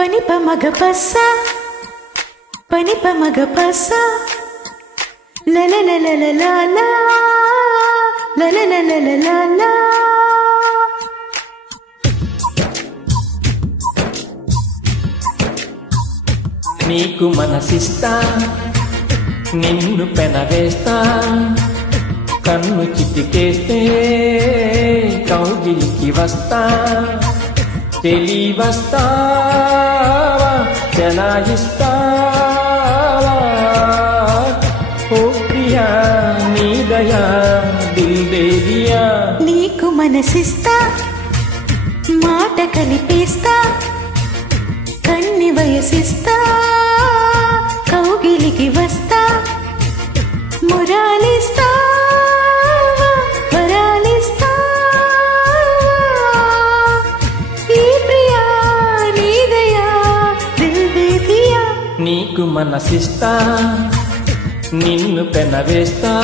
పని పమగ పస్స పని పమగ పస్స లలలలలలా లలలలలలా నీకు మనసిస్తా నిన్ను పెనవేస్తా కన్ను చిటికేస్తే కౌగిలికి వస్తా చెలి వస్తావా చెలాయిస్తావా ఓ ప్రియా నీ దయా దిల్ దే దియా నీకు మనసిస్తా మాట కలిపేస్తా కన్ని వయసిస్తా కౌగిలికి వస్తా మురాలిస్తా వరాలిస్తా ఈ ప్రియా నీ దయా దిల్ దే దియా నీకు మనసిస్తా నిన్ను పెనవేస్తా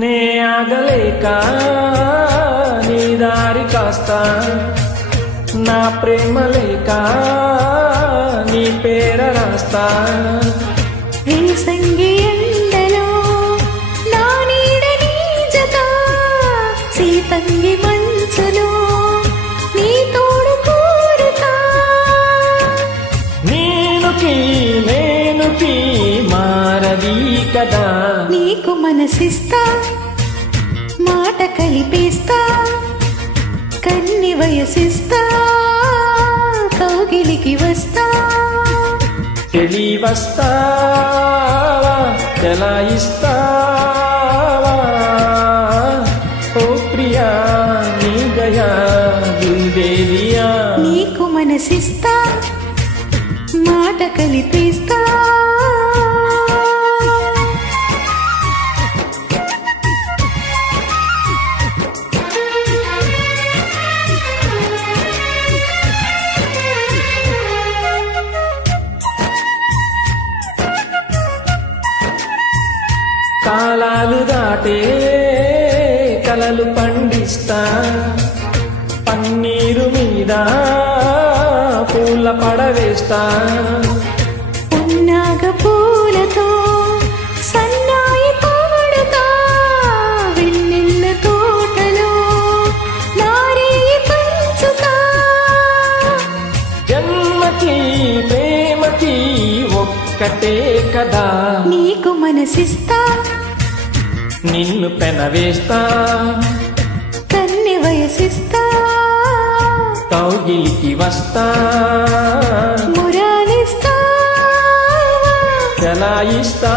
నే ఆగలేక నీ దారి కాస్తా నా ప్రేమ లేక నీ పేర రాస్తా వేసంగి ఎండలో నా నీడ నీ జత సీతంగి మంచులో నీ తోడు కోరుతా నేనుకి మారది కదా నీకు మనసిస్తా మాట కలిపేస్తా కన్ని వయసిస్తా కౌగిలికి వస్తా చెలి వస్తావా చెలాయిస్తావా ఓ ప్రియా నీ దయా దిల్ దే దియా నీకు మనసిస్తా మాట కలిపేస్తా కాలాలు దాటే కలలు పండిస్తా పన్నీరు మీద పూల పడవేస్తా పున్నాగ పూలతో సన్నాయి పాడుతా వెన్నెల్ల తోటలో నారీ పంచుతా జన్మకి ప్రేమకి ఒక్కటే కదా నీకు మనసిస్తా నిన్ను పెనవేస్తా కన్ని వయసిస్తా కౌగిలికి వస్తా మురాలిస్తా చెలాయిస్తా